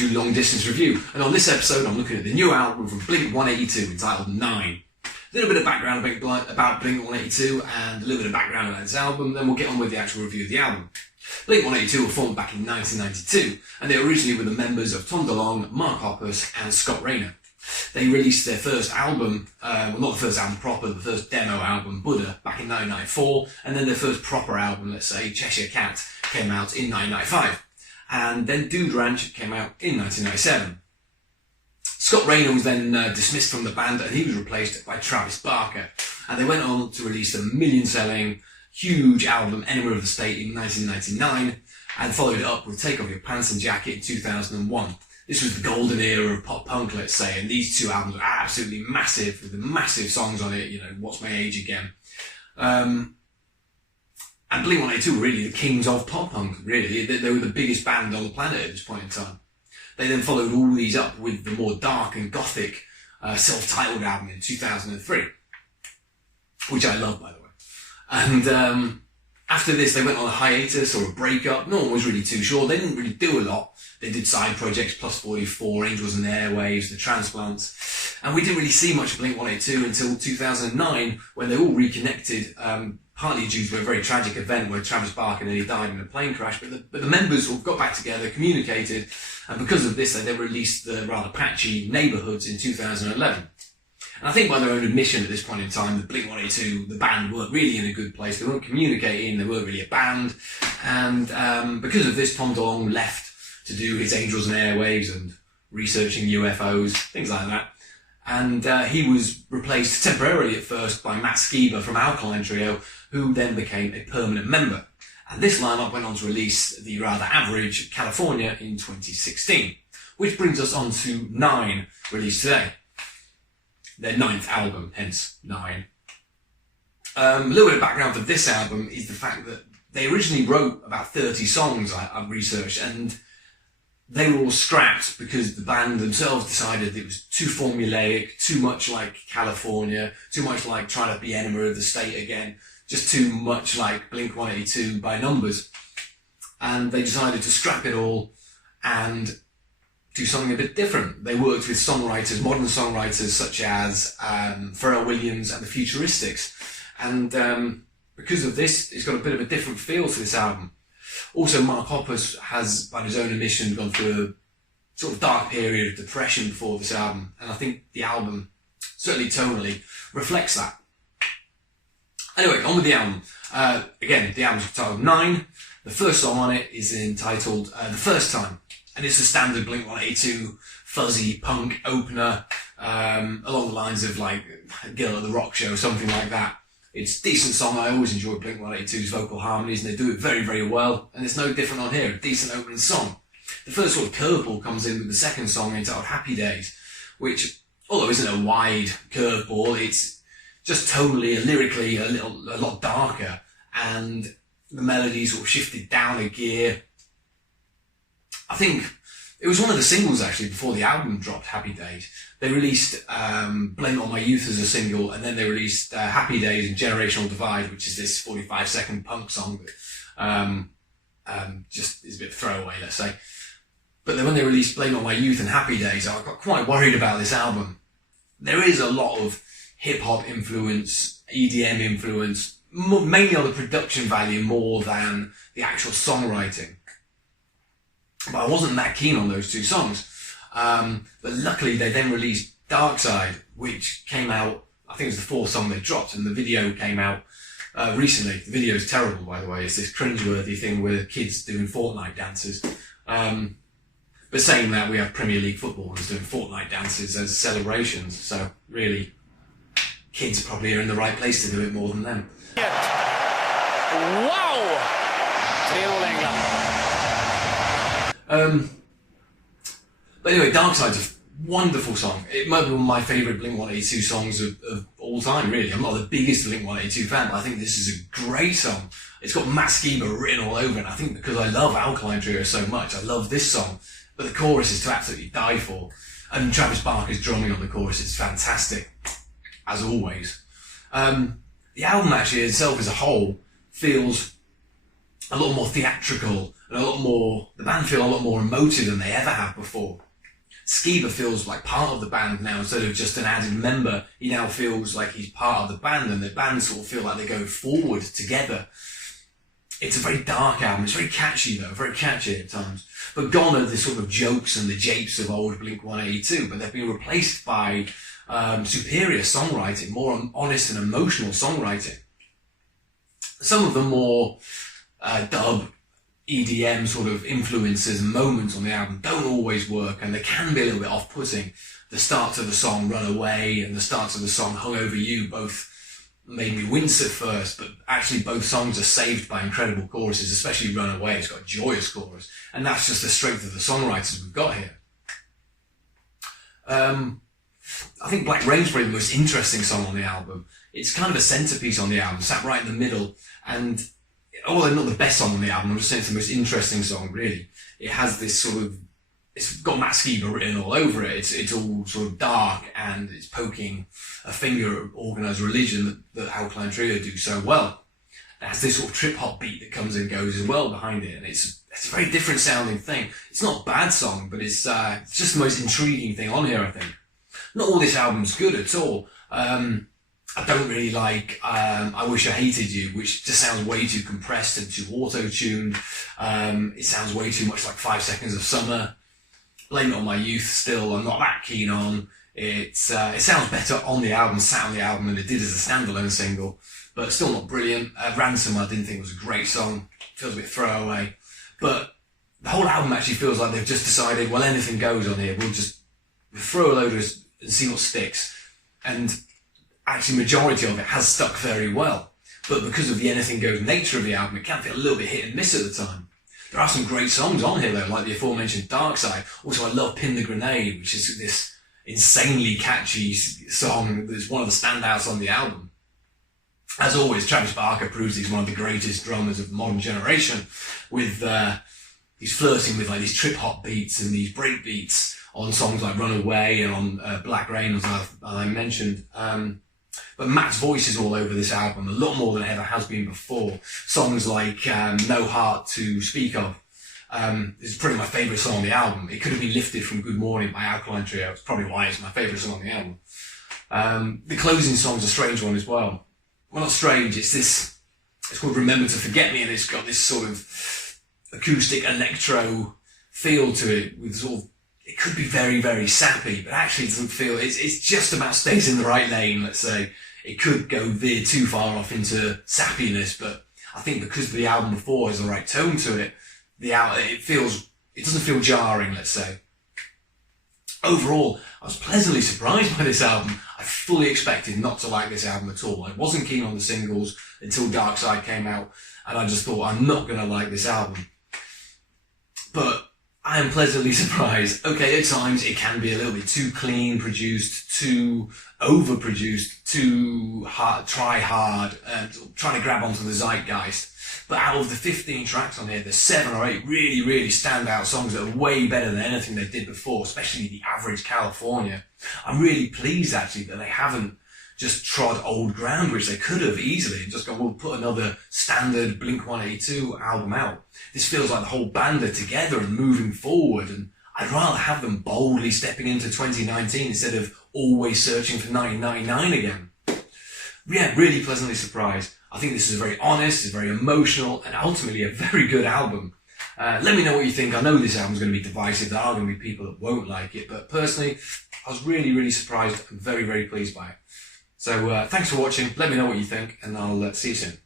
to do long distance review. And on this episode, I'm looking at the new album from Blink-182 entitled 9. A little bit of background about Blink-182 and a little bit of background about this album, then we'll get on with the actual review of the album. Blink-182 were formed back in 1992, and they originally were the members of Tom DeLonge, Mark Hoppus and Scott Raynor. They released their first album, well not the first album proper, the first demo album, Buddha, back in 1994, and then their first proper album, let's say, Cheshire Cat, came out in 1995. And then Dude Ranch came out in 1997. Scott Raynor was then dismissed from the band and he was replaced by Travis Barker. And they went on to release the million-selling, huge album Enema of the State in 1999 and followed it up with Take Off Your Pants and Jacket in 2001. This was the golden era of pop punk, let's say, and these two albums are absolutely massive, with the massive songs on it, you know, What's My Age Again. And Blink-182 were really the kings of pop punk, really. They were the biggest band on the planet at this point in time. They then followed all these up with the more dark and gothic self-titled album in 2003, which I love, by the way. And after this, they went on a hiatus or a breakup. No one was really too sure. They didn't really do a lot. They did side projects, Plus 44, Angels and Airwaves, The Transplants. And we didn't really see much of Blink-182 until 2009, when they all reconnected, partly due to a very tragic event where Travis Barker nearly died in a plane crash. But the members all got back together, communicated, and because of this, they then released the rather patchy Neighbourhoods in 2011. And I think by their own admission at this point in time, the Blink-182, the band, weren't really in a good place. They weren't communicating, they weren't really a band. And because of this, Tom DeLonge left to do his Angels and Airwaves and researching UFOs, things like that. And he was replaced temporarily at first by Matt Skiba from Alkaline Trio, who then became a permanent member. And this lineup went on to release the rather average California in 2016, which brings us on to 9, released today. Their 9th album, hence 9. A little bit of background for this album is the fact that they originally wrote about 30 songs, I've researched, and they were all scrapped because the band themselves decided it was too formulaic, too much like California, too much like trying to be Enema of the State again, just too much like Blink-182 by numbers. And they decided to scrap it all and do something a bit different. They worked with songwriters, modern songwriters such as Pharrell Williams and the Futuristics. And because of this, it's got a bit of a different feel to this album. Also, Mark Hoppus has, by his own admission, gone through a sort of dark period of depression before this album. And I think the album, certainly tonally, reflects that. Anyway, on with the album. Again, the album's titled 9. The first song on it is entitled The First Time. And it's a standard Blink-182 fuzzy punk opener, along the lines of like Girl at the Rock Show, something like that. It's a decent song. I always enjoy Blink-182's vocal harmonies, and they do it very, very well. And it's no different on here. A decent opening song. The first sort of curveball comes in with the second song entitled Happy Days, which, although isn't a wide curveball, it's just tonally and lyrically a lot darker. And the melody sort of shifted down a gear. I think it was one of the singles actually before the album dropped, Happy Days. They released Blame It On My Youth as a single, and then they released Happy Days and Generational Divide, which is this 45-second punk song that just is a bit of a throwaway, let's say. But then when they released Blame It On My Youth and Happy Days, I got quite worried about this album. There is a lot of hip-hop influence, EDM influence, mainly on the production value more than the actual songwriting. But I wasn't that keen on those two songs. But luckily they then released Dark Side, which came out, I think it was the 4th song they dropped, and the video came out recently. The video is terrible, by the way. It's this cringeworthy thing with kids doing Fortnite dances. But saying that, we have Premier League footballers doing Fortnite dances as celebrations, so really, kids probably are in the right place to do it more than them. Wow! 3-0 England. But anyway, Dark Side's a wonderful song. It might be one of my favourite Blink-182 songs of all time, really. I'm not the biggest Blink-182 fan, but I think this is a great song. It's got Matt Skiba written all over it, and I think because I love Alkaline Trio so much, I love this song. But the chorus is to absolutely die for. And Travis Barker's drumming on the chorus is fantastic, as always. The album actually itself as a whole feels a lot more theatrical, and the band feel a lot more emotive than they ever have before. Skiba feels like part of the band now instead of just an added member. He now feels like he's part of the band, and the band sort of feel like they're going forward together. It's a very dark album. It's very catchy though, very catchy at times. But gone are the sort of jokes and the japes of old Blink-182, but they've been replaced by superior songwriting, more honest and emotional songwriting. Some of the more dub, EDM sort of influences and moments on the album don't always work, and they can be a little bit off-putting. The start of the song Run Away and the start of the song Hung Over You both made me wince at first, but actually both songs are saved by incredible choruses, especially Run Away. It's got a joyous chorus, and that's just the strength of the songwriters we've got here. I think Black Rain's probably the most interesting song on the album. It's kind of a centerpiece on the album, sat right in the middle, and although not the best song on the album, I'm just saying it's the most interesting song, really. It has this sort of, it's got Matt Skiba written all over it. It's all sort of dark, and it's poking a finger at organised religion that Alkaline Trio do so well. It has this sort of trip-hop beat that comes and goes as well behind it, and it's a very different sounding thing. It's not a bad song, but it's just the most intriguing thing on here, I think. Not all this album's good at all. I don't really like I Wish I Hated You, which just sounds way too compressed and too auto-tuned. It sounds way too much like 5 Seconds of Summer. Blame It on My Youth still I'm not that keen on. It sounds better on the album, sat on the album, than it did as a standalone single, but still not brilliant. Ransom I didn't think was a great song. Feels a bit throwaway. But the whole album actually feels like they've just decided, well, anything goes on here. We'll throw a load of this and see what sticks. And actually majority of it has stuck very well, but because of the anything goes nature of the album, it can feel a little bit hit and miss at the time. There are some great songs on here though, like the aforementioned Dark Side. Also, I love Pin the Grenade, which is this insanely catchy song that's one of the standouts on the album. As always, Travis Barker proves he's one of the greatest drummers of the modern generation, with he's flirting with like these trip hop beats and these break beats on songs like Run Away and on Black Rain, as I mentioned. But Matt's voice is all over this album, a lot more than it ever has been before. Songs like No Heart to Speak Of is probably my favourite song on the album. It could have been lifted from Good Morning by Alkaline Trio. It's probably why it's my favourite song on the album. The closing song's a strange one as well. Well, not strange, it's called Remember to Forget Me, and it's got this sort of acoustic electro feel to it, with sort of, it could be very, very sappy, but actually it doesn't feel, it's just about stays in the right lane, let's say. It could go veer too far off into sappiness, but I think because the album before has the right tone to it, it doesn't feel jarring, let's say. Overall, I was pleasantly surprised by this album. I fully expected not to like this album at all. I wasn't keen on the singles until Dark Side came out, and I just thought, I'm not going to like this album. But I am pleasantly surprised. Okay, at times it can be a little bit too clean produced, too overproduced, too hard, try hard, and trying to grab onto the zeitgeist. But out of the 15 tracks on here, there's 7 or 8 really, really standout songs that are way better than anything they did before, especially The Average California. I'm really pleased actually that they haven't just trod old ground, which they could have easily, and just gone, we'll put another standard Blink-182 album out. This feels like the whole band are together and moving forward, and I'd rather have them boldly stepping into 2019 instead of always searching for 1999 again. Yeah, really pleasantly surprised. I think this is very honest, it's very emotional, and ultimately a very good album. Let me know what you think. I know this album's going to be divisive. There are going to be people that won't like it, but personally, I was really, really surprised and very, very pleased by it. So thanks for watching. Let me know what you think, and I'll see you soon.